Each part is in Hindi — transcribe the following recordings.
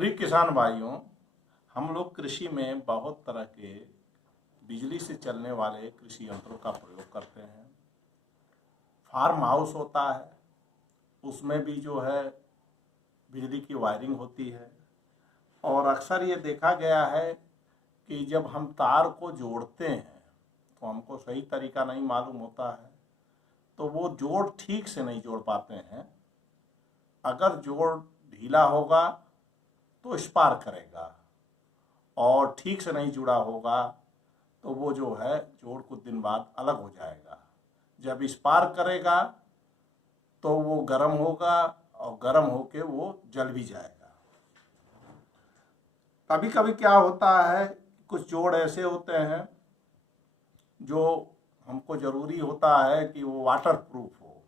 प्रिय किसान भाइयों, हम लोग कृषि में बहुत तरह के बिजली से चलने वाले कृषि यंत्रों का प्रयोग करते हैं। फार्म हाउस होता है, उसमें भी जो है बिजली की वायरिंग होती है। और अक्सर ये देखा गया है कि जब हम तार को जोड़ते हैं तो हमको सही तरीका नहीं मालूम होता है, तो वो जोड़ ठीक से नहीं जोड़ पाते हैं। अगर जोड़ ढीला होगा तो स्पार्क करेगा, और ठीक से नहीं जुड़ा होगा तो वो जो है जोड़ कुछ दिन बाद अलग हो जाएगा। जब स्पार्क करेगा तो वो गर्म होगा, और गर्म होके वो जल भी जाएगा। कभी कभी क्या होता है, कुछ जोड़ ऐसे होते हैं जो हमको ज़रूरी होता है कि वो वाटर प्रूफ हो,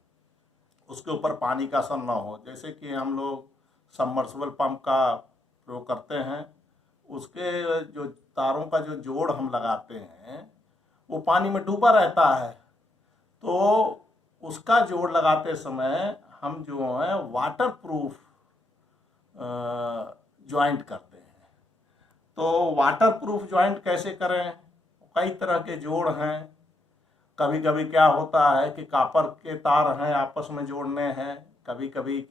उसके ऊपर पानी का असर ना हो। जैसे कि हम लोग सबमर्सिबल पंप का प्रयोग करते हैं, उसके जो तारों का जो जोड़ हम लगाते हैं वो पानी में डूबा रहता है, तो उसका जोड़ लगाते समय हम जो है वाटर प्रूफ ज्वाइंट करते हैं। तो वाटर प्रूफ ज्वाइंट कैसे करें? कई तरह के जोड़ हैं। कभी कभी क्या होता है कि कॉपर के तार हैं, आपस में जोड़ने हैं। कभी कभी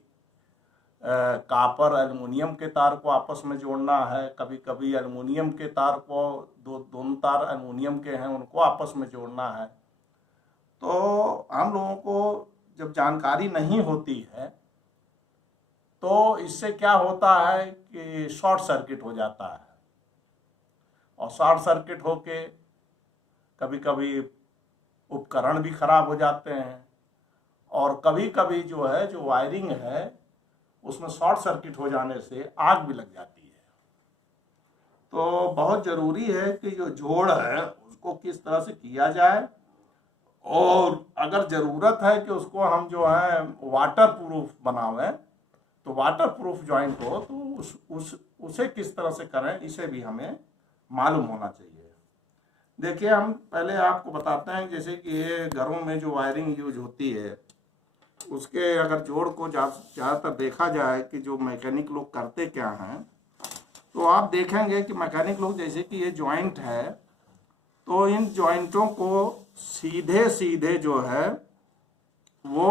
कॉपर एल्युमिनियम के तार को आपस में जोड़ना है। कभी कभी एल्युमिनियम के तार को दोनों तार एल्युमिनियम के हैं, उनको आपस में जोड़ना है। तो हम लोगों को जब जानकारी नहीं होती है तो इससे क्या होता है कि शॉर्ट सर्किट हो जाता है, और शॉर्ट सर्किट होके कभी कभी उपकरण भी खराब हो जाते हैं, और कभी कभी जो है जो वायरिंग है उसमें शॉर्ट सर्किट हो जाने से आग भी लग जाती है। तो बहुत ज़रूरी है कि जो जोड़ है उसको किस तरह से किया जाए, और अगर ज़रूरत है कि उसको हम जो है वाटर प्रूफ बनावें, तो वाटर प्रूफ जॉइंट हो तो उसे किस तरह से करें, इसे भी हमें मालूम होना चाहिए। देखिए, हम पहले आपको बताते हैं, जैसे कि ये घरों में जो वायरिंग यूज होती है उसके अगर जोड़ को ज़्यादातर देखा जाए कि जो मैकेनिक लोग करते क्या हैं, तो आप देखेंगे कि मैकेनिक लोग जैसे कि ये जॉइंट है तो इन जॉइंटों को सीधे सीधे जो है वो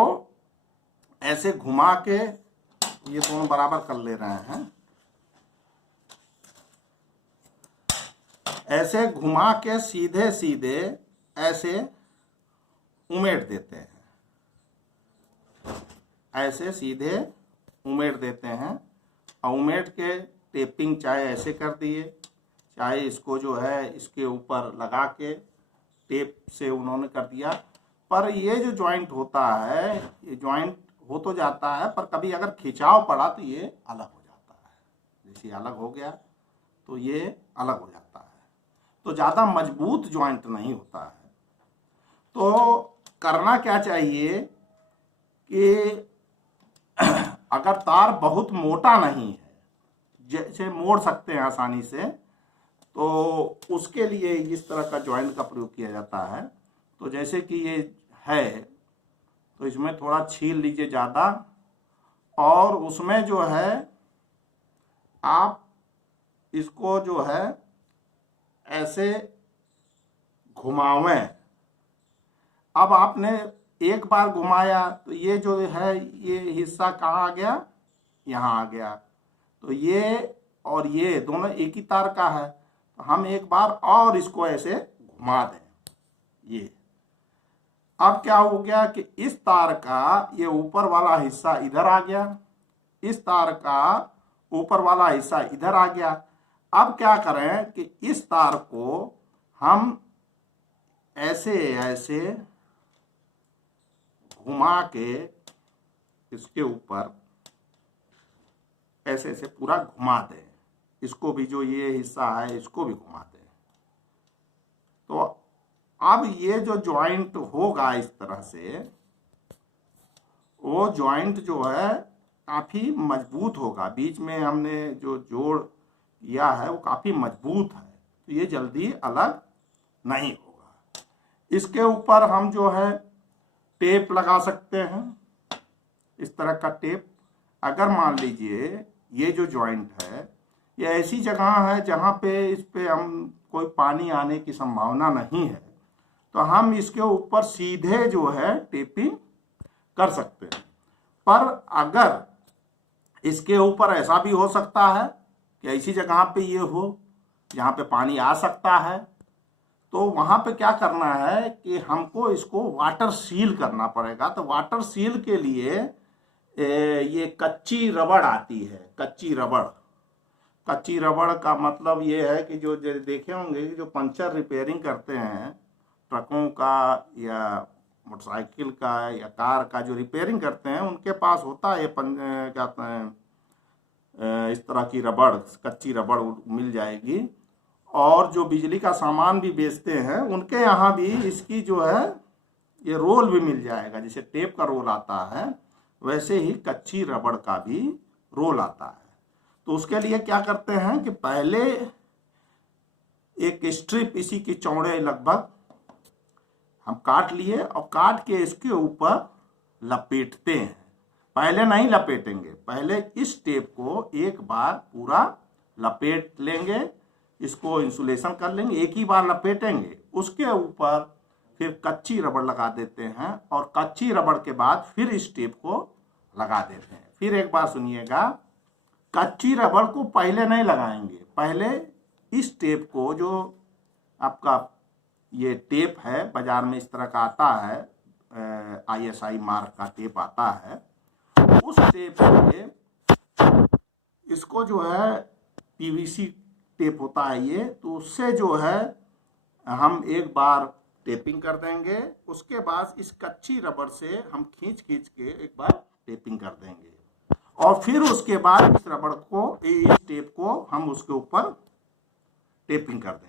ऐसे घुमा के ये दोनों बराबर कर ले रहे हैं, ऐसे घुमा के सीधे सीधे ऐसे उमेड़ देते हैं, ऐसे सीधे उमेड़ देते हैं। और उमेड़ के टेपिंग चाहे ऐसे कर दिए, चाहे इसको जो है इसके ऊपर लगा के टेप से उन्होंने कर दिया। पर ये जो जॉइंट होता है, ये जॉइंट हो तो जाता है, पर कभी अगर खिंचाव पड़ा तो ये अलग हो जाता है। जैसे अलग हो गया तो ये अलग हो जाता है, तो ज़्यादा मजबूत जॉइंट नहीं होता है। तो करना क्या चाहिए कि अगर तार बहुत मोटा नहीं है, जैसे मोड़ सकते हैं आसानी से, तो उसके लिए इस तरह का जॉइंट का प्रयोग किया जाता है। तो जैसे कि ये है तो इसमें थोड़ा छील लीजिए ज़्यादा, और उसमें जो है आप इसको जो है ऐसे घुमावें। अब आपने एक बार घुमाया तो ये जो है ये हिस्सा कहाँ आ गया, यहाँ आ गया। तो ये और ये दोनों एक ही तार का है, तो हम एक बार और इसको ऐसे घुमा दें। ये अब क्या हो गया कि इस तार का ये ऊपर वाला हिस्सा इधर आ गया, इस तार का ऊपर वाला हिस्सा इधर आ गया। अब क्या करें कि इस तार को हम ऐसे ऐसे घुमा के इसके ऊपर ऐसे ऐसे पूरा घुमा दें। इसको भी जो ये हिस्सा है इसको भी घुमा दें। तो अब ये जो जॉइंट होगा इस तरह से, वो जॉइंट जो है काफ़ी मजबूत होगा। बीच में हमने जो जोड़ किया है वो काफ़ी मजबूत है, तो ये जल्दी अलग नहीं होगा। इसके ऊपर हम जो है टेप लगा सकते हैं, इस तरह का टेप। अगर मान लीजिए ये जो जॉइंट है ये ऐसी जगह है जहाँ पे इस पे हम कोई पानी आने की संभावना नहीं है, तो हम इसके ऊपर सीधे जो है टेपिंग कर सकते हैं। पर अगर इसके ऊपर ऐसा भी हो सकता है कि ऐसी जगह पे ये हो जहाँ पे पानी आ सकता है, तो वहाँ पे क्या करना है कि हमको इसको वाटर सील करना पड़ेगा। तो वाटर सील के लिए ये कच्ची रबड़ आती है। कच्ची रबड़ का मतलब ये है कि जो देखे होंगे जो पंचर रिपेयरिंग करते हैं ट्रकों का या मोटरसाइकिल का या कार का, जो रिपेयरिंग करते हैं उनके पास होता है क्या कहते हैं, इस तरह की रबड़, कच्ची रबड़ मिल जाएगी। और जो बिजली का सामान भी बेचते हैं उनके यहाँ भी इसकी जो है ये रोल भी मिल जाएगा। जैसे टेप का रोल आता है वैसे ही कच्ची रबड़ का भी रोल आता है। तो उसके लिए क्या करते हैं कि पहले एक स्ट्रिप इसी की चौड़े लगभग हम काट लिए और काट के इसके ऊपर लपेटते हैं। पहले नहीं लपेटेंगे, पहले इस टेप को एक बार पूरा लपेट लेंगे, इसको इंसुलेशन कर लेंगे, एक ही बार लपेटेंगे, उसके ऊपर फिर कच्ची रबड़ लगा देते हैं और कच्ची रबड़ के बाद फिर इस टेप को लगा देते हैं। फिर एक बार सुनिएगा, कच्ची रबड़ को पहले नहीं लगाएंगे, पहले इस टेप को, जो आपका ये टेप है बाजार में इस तरह का आता है, ISI मार्क का टेप आता है, उस टेप से इसको जो है PVC टेप होता है ये, तो उससे जो है हम एक बार टेपिंग कर देंगे। उसके बाद इस कच्ची रबड़ से हम खींच के एक बार टेपिंग कर देंगे और फिर उसके बाद इस रबड़ को, इस टेप को हम उसके ऊपर टेपिंग कर देंगे।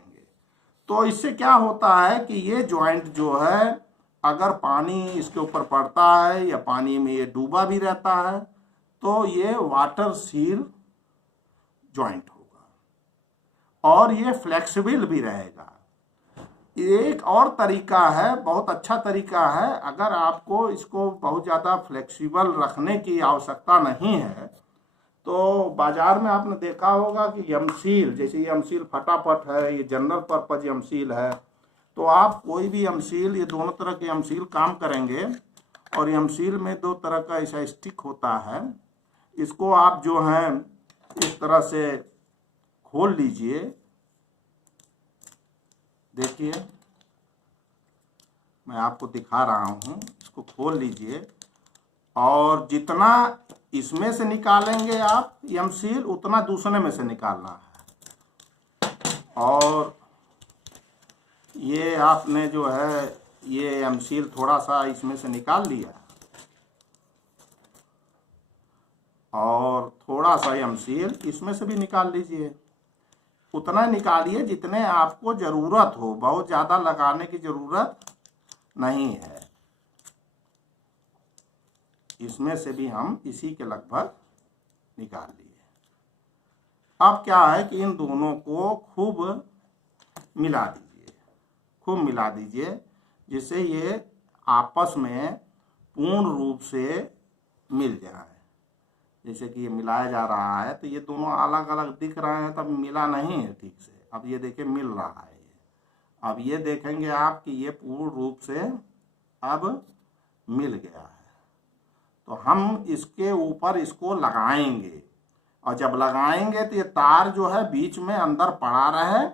तो इससे क्या होता है कि ये जॉइंट जो है अगर पानी इसके ऊपर पड़ता है या पानी में ये डूबा भी रहता है तो ये वाटर सील जॉइंट होगा और ये फ्लेक्सिबल भी रहेगा। एक और तरीका है, बहुत अच्छा तरीका है, अगर आपको इसको बहुत ज़्यादा फ्लेक्सिबल रखने की आवश्यकता नहीं है तो बाजार में आपने देखा होगा कि यमसील, जैसे यमसील फटाफट है, ये जनरल पर्पज यमसील है, तो आप कोई भी यमसील, ये दोनों तरह के यमसील काम करेंगे। और यमसील में दो तरह का ऐसा स्टिक होता है, इसको आप जो है इस तरह से खोल लीजिए, देखिए मैं आपको दिखा रहा हूँ, इसको खोल लीजिए और जितना इसमें से निकालेंगे आप यमसील उतना दूसरे में से निकालना है। और ये आपने जो है ये यमसील थोड़ा सा इसमें से निकाल लिया और थोड़ा सा यमसील इसमें से भी निकाल लीजिए। उतना निकालिए जितने आपको ज़रूरत हो, बहुत ज़्यादा लगाने की ज़रूरत नहीं है। इसमें से भी हम इसी के लगभग निकाल लिए। अब क्या है कि इन दोनों को खूब मिला दीजिए, खूब मिला दीजिए, जिससे ये आपस में पूर्ण रूप से मिल जाए। जैसे कि ये मिलाया जा रहा है तो ये दोनों अलग अलग दिख रहे हैं, तब मिला नहीं है ठीक से। अब ये देखिए मिल रहा है ये। अब ये देखेंगे आप कि ये पूर्ण रूप से अब मिल गया है। तो हम इसके ऊपर इसको लगाएंगे और जब लगाएंगे तो ये तार जो है बीच में अंदर पड़ा रहे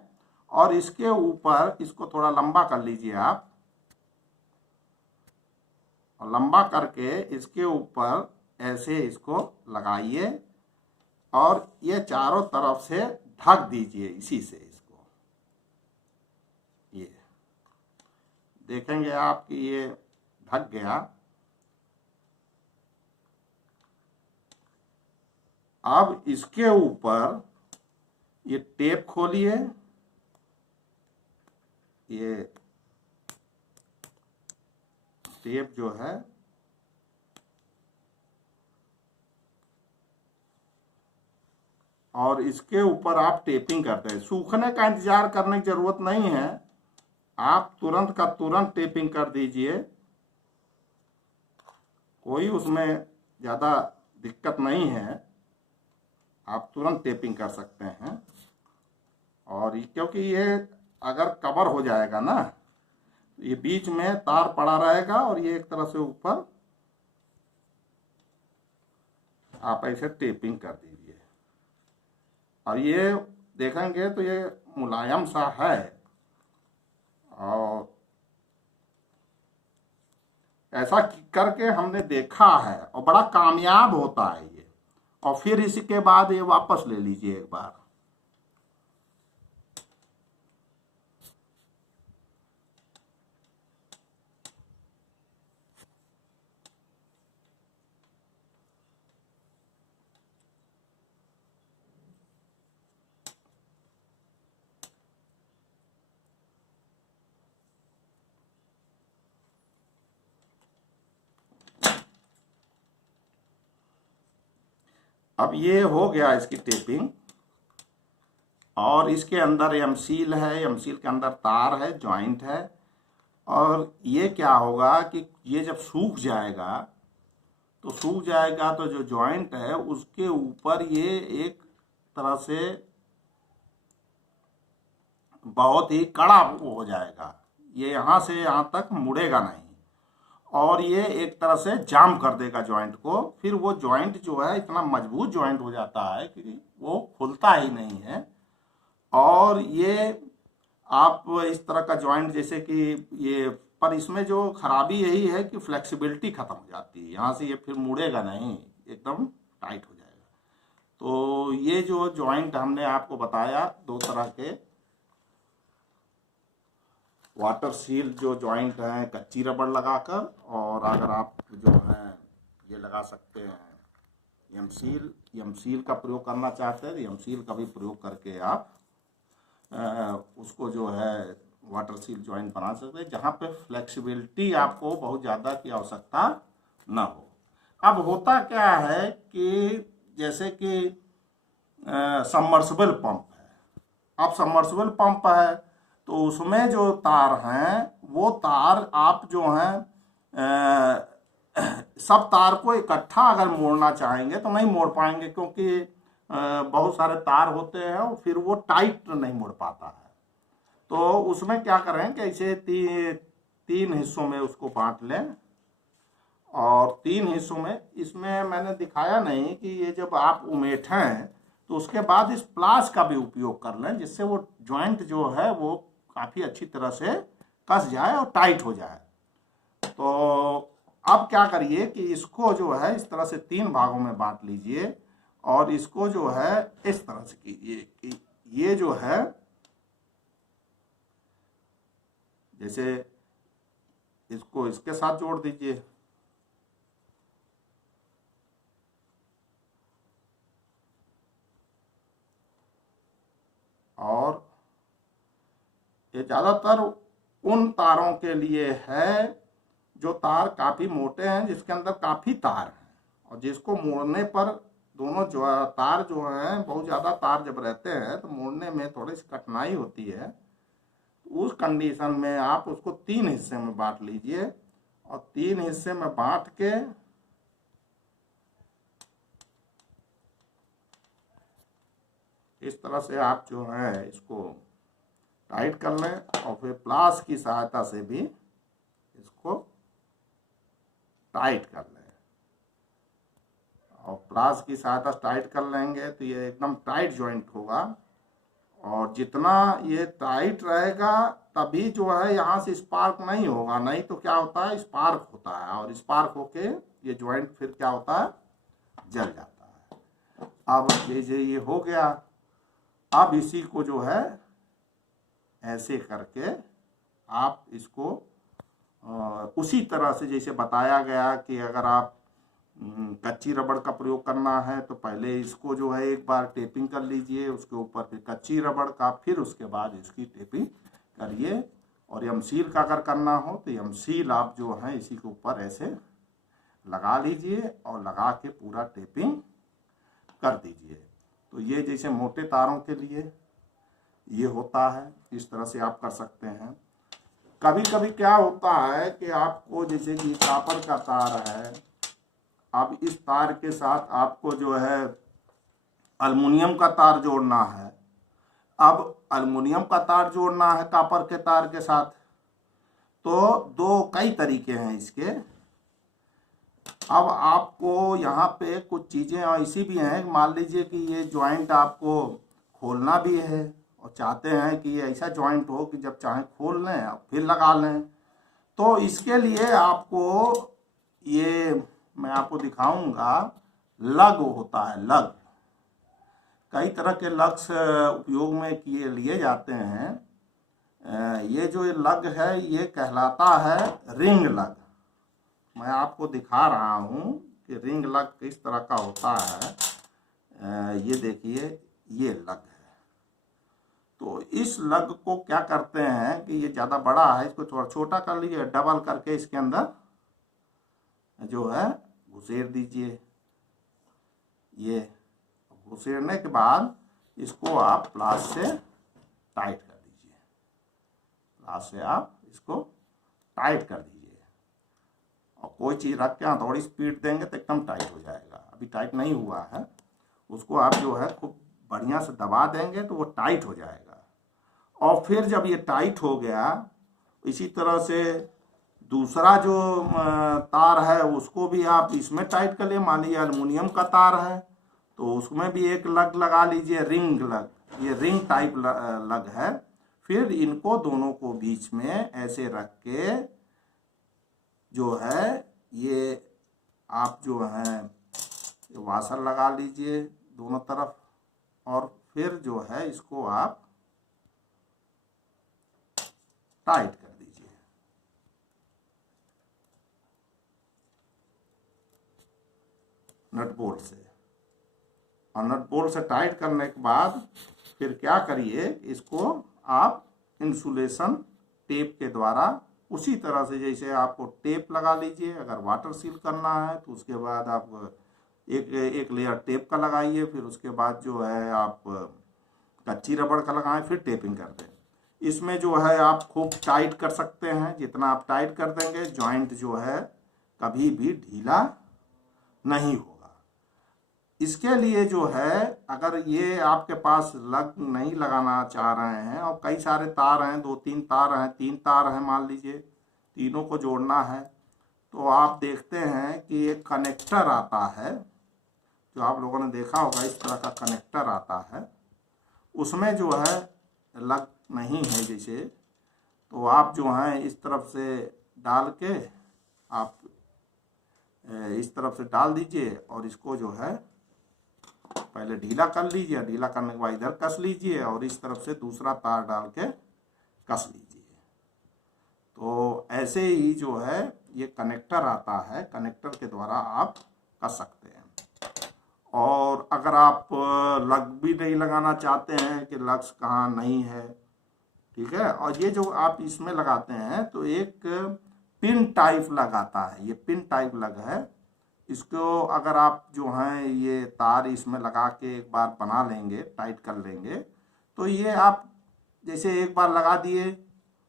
और इसके ऊपर इसको थोड़ा लंबा कर लीजिए आप, और लंबा करके इसके ऊपर ऐसे इसको लगाइए और ये चारों तरफ से ढक दीजिए इसी से इसको। ये देखेंगे आप कि ये ढक गया। अब इसके ऊपर ये टेप खोलिए, ये टेप जो है और इसके ऊपर आप टेपिंग करते हैं। सूखने का इंतजार करने की जरूरत नहीं है, आप तुरंत का तुरंत टेपिंग कर दीजिए, कोई उसमें ज़्यादा दिक्कत नहीं है। आप तुरंत टेपिंग कर सकते हैं। और क्योंकि ये अगर कवर हो जाएगा ना, ये बीच में तार पड़ा रहेगा और ये एक तरह से ऊपर आप ऐसे टेपिंग कर दीजिए। और ये देखेंगे तो ये मुलायम सा है और ऐसा करके हमने देखा है और बड़ा कामयाब होता है ये। और फिर इसके बाद ये वापस ले लीजिए एक बार। अब ये हो गया इसकी टेपिंग। और इसके अंदर एम सील है, एम सील के अंदर तार है, जॉइंट है। और ये क्या होगा कि ये जब सूख जाएगा तो जो जॉइंट है उसके ऊपर ये एक तरह से बहुत ही कड़ा वो हो जाएगा, ये यहाँ से यहाँ तक मुड़ेगा नहीं और ये एक तरह से जाम कर देगा जॉइंट को। फिर वो जॉइंट जो है इतना मजबूत जॉइंट हो जाता है कि वो खुलता ही नहीं है। और ये आप इस तरह का जॉइंट जैसे कि ये, पर इसमें जो खराबी यही है कि फ्लेक्सिबिलिटी खत्म हो जाती है, यहाँ से ये फिर मुड़ेगा नहीं, एकदम टाइट हो जाएगा। तो ये जो जॉइंट हमने आपको बताया दो तरह के वाटर सील जो जॉइंट हैं कच्ची रबड़ लगाकर, और अगर आप जो है ये लगा सकते हैं एम सील का प्रयोग करना चाहते हैं तो एम सील का भी प्रयोग करके आप उसको जो है वाटर सील जॉइंट बना सकते हैं, जहाँ पे फ्लेक्सिबिलिटी आपको बहुत ज़्यादा की आवश्यकता ना हो। अब होता क्या है कि जैसे कि सबमर्सिबल पंप है, अब सबमर्सिबल पंप है तो उसमें जो तार हैं वो तार आप जो हैं सब तार को इकट्ठा अगर मोड़ना चाहेंगे तो नहीं मोड़ पाएंगे, क्योंकि बहुत सारे तार होते हैं और फिर वो टाइट नहीं मोड़ पाता है। तो उसमें क्या करें कि ऐसे तीन हिस्सों में उसको बांट लें। और तीन हिस्सों में, इसमें मैंने दिखाया नहीं कि ये जब आप उमेटें तो उसके बाद इस प्लास का भी उपयोग कर लें, जिससे वो जॉइंट जो है वो काफ़ी अच्छी तरह से कस जाए और टाइट हो जाए। तो अब क्या करिए कि इसको जो है इस तरह से तीन भागों में बांट लीजिए और इसको जो है इस तरह से कीजिए कि ये जो है जैसे इसको इसके साथ जोड़ दीजिए और ये ज़्यादातर उन तारों के लिए है जो तार काफ़ी मोटे हैं, जिसके अंदर काफ़ी तार हैं और जिसको मोड़ने पर दोनों जो तार जो हैं, बहुत ज़्यादा तार जब रहते हैं तो मोड़ने में थोड़ी सी कठिनाई होती है। उस कंडीशन में आप उसको तीन हिस्से में बांट लीजिए और तीन हिस्से में बांट के इस तरह से आप जो है इसको टाइट कर लें और फिर प्लास की सहायता से भी इसको टाइट कर लें। और प्लास की सहायता से टाइट कर लेंगे तो ये एकदम टाइट जॉइंट होगा और जितना ये टाइट रहेगा तभी जो है यहाँ से स्पार्क नहीं होगा, नहीं तो क्या होता है स्पार्क होता है और स्पार्क होके ये जॉइंट फिर क्या होता है जल जाता है। अब जैसे ये हो गया, अब इसी को जो है ऐसे करके आप इसको उसी तरह से जैसे बताया गया कि अगर आप कच्ची रबड़ का प्रयोग करना है तो पहले इसको जो है एक बार टेपिंग कर लीजिए, उसके ऊपर फिर कच्ची रबड़ का, फिर उसके बाद इसकी टेपिंग करिए। और एम सील का अगर करना हो तो एम सील आप जो है इसी के ऊपर ऐसे लगा लीजिए और लगा के पूरा टेपिंग कर दीजिए। तो ये जैसे मोटे तारों के लिए ये होता है, इस तरह से आप कर सकते हैं। कभी कभी क्या होता है कि आपको जैसे कि कॉपर का तार है, अब इस तार के साथ आपको जो है अल्युमिनियम का तार जोड़ना है। अब अल्युमिनियम का तार जोड़ना है कॉपर के तार के साथ, तो कई तरीके हैं इसके। अब आपको यहाँ पे कुछ चीज़ें ऐसी भी हैं, मान लीजिए कि ये जॉइंट आपको खोलना भी है और चाहते हैं कि ये ऐसा जॉइंट हो कि जब चाहे खोल लें और फिर लगा लें, तो इसके लिए आपको ये मैं आपको दिखाऊंगा, लग होता है। लग कई तरह के लग्स उपयोग में लिए जाते हैं। ये जो लग है ये कहलाता है रिंग लग। मैं आपको दिखा रहा हूँ कि रिंग लग किस तरह का होता है। ये देखिए, ये लग है। तो इस लग को क्या करते हैं कि ये ज़्यादा बड़ा है, इसको थोड़ा छोटा कर लीजिए, डबल करके इसके अंदर जो है घुसेड़ दीजिए। ये घुसेड़ने के बाद इसको आप प्लास से टाइट कर दीजिए। प्लास से आप इसको टाइट कर दीजिए और कोई चीज़ रख के थोड़ी स्पीड देंगे तो एकदम टाइट हो जाएगा। अभी टाइट नहीं हुआ है, उसको आप जो है खूब बढ़िया से दबा देंगे तो वो टाइट हो जाएगा। और फिर जब ये टाइट हो गया, इसी तरह से दूसरा जो तार है उसको भी आप इसमें टाइट कर लिए। मान लीजिए अल्युमिनियम का तार है तो उसमें भी एक लग लगा लीजिए, रिंग लग। ये रिंग टाइप लग है। फिर इनको दोनों को बीच में ऐसे रख के जो है ये आप जो है वाशर लगा लीजिए दोनों तरफ, और फिर जो है इसको आप टाइट कर दीजिए। नट बोल्ट से, और नट बोल्ट से टाइट करने के बाद फिर क्या करिए, इसको आप इंसुलेशन टेप के द्वारा उसी तरह से जैसे आपको टेप लगा लीजिए। अगर वाटर सील करना है तो उसके बाद आप एक लेयर टेप का लगाइए, फिर उसके बाद जो है आप कच्ची रबड़ का लगाएं, फिर टेपिंग कर दें। इसमें जो है आप खूब टाइट कर सकते हैं। जितना आप टाइट कर देंगे जॉइंट जो है कभी भी ढीला नहीं होगा। इसके लिए जो है, अगर ये आपके पास लग नहीं लगाना चाह रहे हैं और कई सारे तार हैं, 2-3 तार हैं, 3 तार हैं मान लीजिए, तीनों को जोड़ना है, तो आप देखते हैं कि एक कनेक्टर आता है जो आप लोगों ने देखा होगा, इस तरह का कनेक्टर आता है। उसमें जो है लग नहीं है जैसे, तो आप जो हैं इस तरफ से डाल के आप इस तरफ से डाल दीजिए और इसको जो है पहले ढीला कर लीजिए। ढीला करने के बाद इधर कस लीजिए और इस तरफ से दूसरा तार डाल के कस लीजिए। तो ऐसे ही जो है ये कनेक्टर आता है, कनेक्टर के द्वारा आप कस सकते हैं। और अगर आप लग भी नहीं लगाना चाहते हैं कि लग्स कहाँ नहीं है, ठीक है, और ये जो आप इसमें लगाते हैं तो एक पिन टाइप लग आता है, ये पिन टाइप लग है। इसको अगर आप जो हैं ये तार इसमें लगा के एक बार बना लेंगे, टाइट कर लेंगे, तो ये आप जैसे एक बार लगा दिए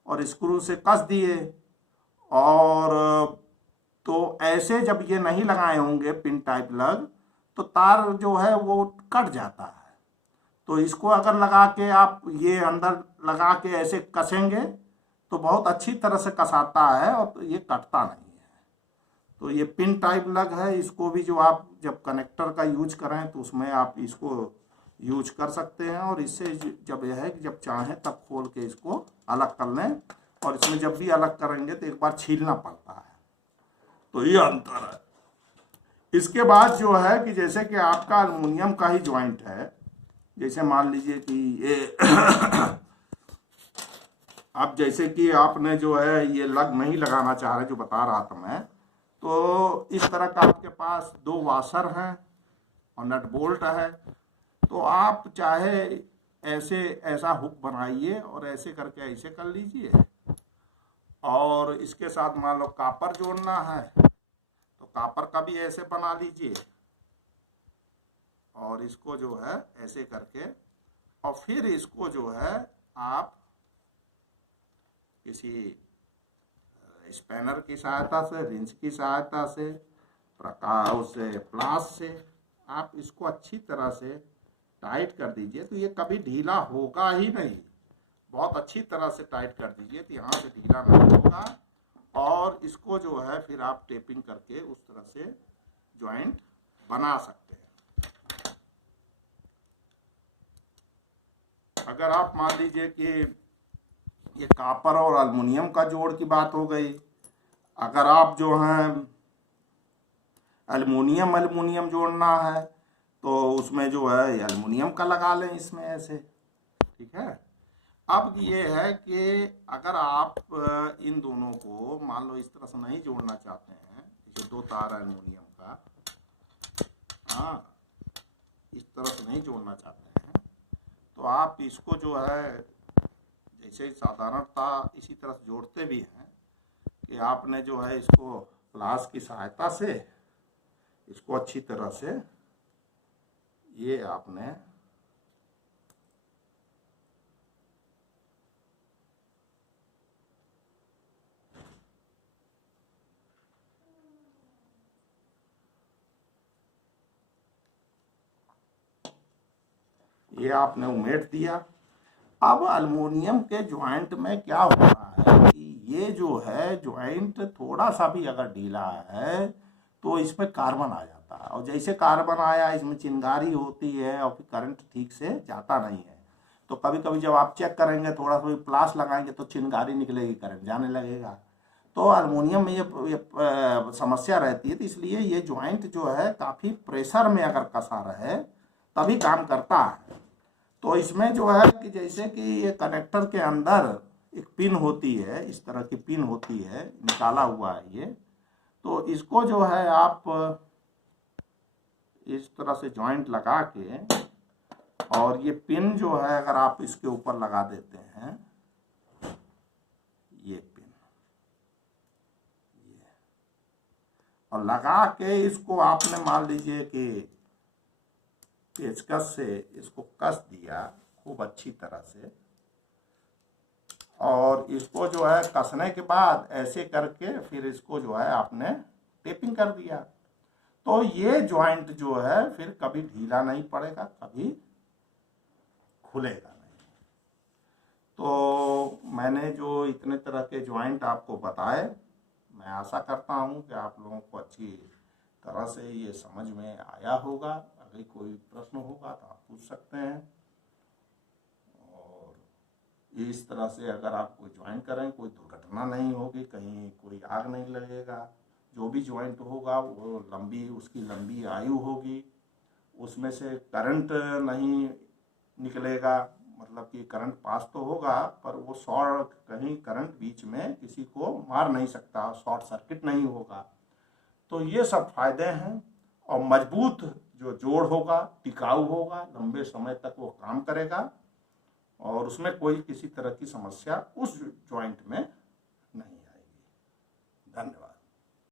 और स्क्रू से कस दिए, और तो ऐसे जब ये नहीं लगाए होंगे पिन टाइप लग, तो तार जो है वो कट जाता है। तो इसको अगर लगा के आप ये अंदर लगा के ऐसे कसेंगे तो बहुत अच्छी तरह से कसाता है और तो ये कटता नहीं है। तो ये पिन टाइप लग है, इसको भी जो आप जब कनेक्टर का यूज करें तो उसमें आप इसको यूज कर सकते हैं। और इससे जब यह है कि जब चाहें तब खोल के इसको अलग कर लें, और इसमें जब भी अलग करेंगे तो एक बार छीलना पड़ता है। तो ये अंतर है। इसके बाद जो है कि जैसे कि आपका अल्युमिनियम का ही ज्वाइंट है, जैसे मान लीजिए कि ये अब जैसे कि आपने जो है ये लग नहीं लगाना चाह रहे, जो बता रहा था मैं, तो इस तरह का आपके पास 2 वाशर हैं और नट बोल्ट है। तो आप चाहे ऐसा हुक बनाइए और ऐसे करके ऐसे कर लीजिए, और इसके साथ मान लो कॉपर जोड़ना है तो कॉपर का भी ऐसे बना लीजिए, और इसको जो है ऐसे करके, और फिर इसको जो है आप किसी स्पैनर की सहायता से, रिंच की सहायता से, प्रकाश से, प्लास से आप इसको अच्छी तरह से टाइट कर दीजिए तो ये कभी ढीला होगा ही नहीं। बहुत अच्छी तरह से टाइट कर दीजिए तो यहाँ से ढीला नहीं होगा, और इसको जो है फिर आप टेपिंग करके उस तरह से जॉइंट बना सकते हैं। अगर आप मान लीजिए कि ये कॉपर और एल्युमिनियम का जोड़ की बात हो गई, अगर आप जो है एल्युमिनियम जोड़ना है तो उसमें जो है एल्युमिनियम का लगा लें इसमें ऐसे, ठीक है। अब ये है कि अगर आप इन दोनों को मान लो इस तरह से नहीं जोड़ना चाहते हैं, जैसे 2 तार एल्युमिनियम का, हाँ, इस तरह से नहीं जोड़ना चाहते हैं, तो आप इसको जो है जैसे साधारणता इसी तरह से जोड़ते भी हैं कि आपने जो है इसको प्लास की सहायता से इसको अच्छी तरह से ये आपने आपने उमेट दिया। अब एल्युमिनियम के ज्वाइंट में क्या हो रहा है कि ये जो है ज्वाइंट थोड़ा सा भी अगर ढीला है तो इसमें कार्बन आ जाता है, और जैसे कार्बन आया इसमें चिंगारी होती है और फिर करंट ठीक से जाता नहीं है। तो कभी कभी जब आप चेक करेंगे थोड़ा सा प्लास लगाएंगे तो चिंगारी निकलेगी, करंट जाने लगेगा। तो एल्युमिनियम में ये समस्या रहती है, तो इसलिए ये ज्वाइंट जो है काफ़ी प्रेशर में अगर कसा रहे तभी काम करता है। तो इसमें जो है कि जैसे कि ये कनेक्टर के अंदर एक पिन होती है, इस तरह की पिन होती है, निकाला हुआ है ये, तो इसको जो है आप इस तरह से जॉइंट लगा के, और ये पिन जो है अगर आप इसके ऊपर लगा देते हैं, ये पिन ये, और लगा के इसको आपने मान लीजिए कि पेचकस से इसको कस दिया खूब अच्छी तरह से, और इसको जो है कसने के बाद ऐसे करके फिर इसको जो है आपने टेपिंग कर दिया, तो ये ज्वाइंट जो है फिर कभी ढीला नहीं पड़ेगा, कभी खुलेगा नहीं। तो मैंने जो इतने तरह के ज्वाइंट आपको बताए, मैं आशा करता हूँ कि आप लोगों को अच्छी तरह से ये समझ में आया होगा। अगर कोई प्रश्न होगा तो आप पूछ सकते हैं, और इस तरह से अगर आप कोई ज्वाइन करें कोई दुर्घटना नहीं होगी, कहीं कोई आग नहीं लगेगा। जो भी ज्वाइंट होगा वो उसकी लंबी आयु होगी, उसमें से करंट नहीं निकलेगा, मतलब कि करंट पास तो होगा पर वो शॉर्ट, कहीं करंट बीच में किसी को मार नहीं सकता, शॉर्ट सर्किट नहीं होगा। तो ये सब फायदे हैं, और मजबूत जो जोड़ होगा टिकाऊ होगा, लंबे समय तक वो काम करेगा, और उसमें कोई किसी तरह की समस्या उस जॉइंट में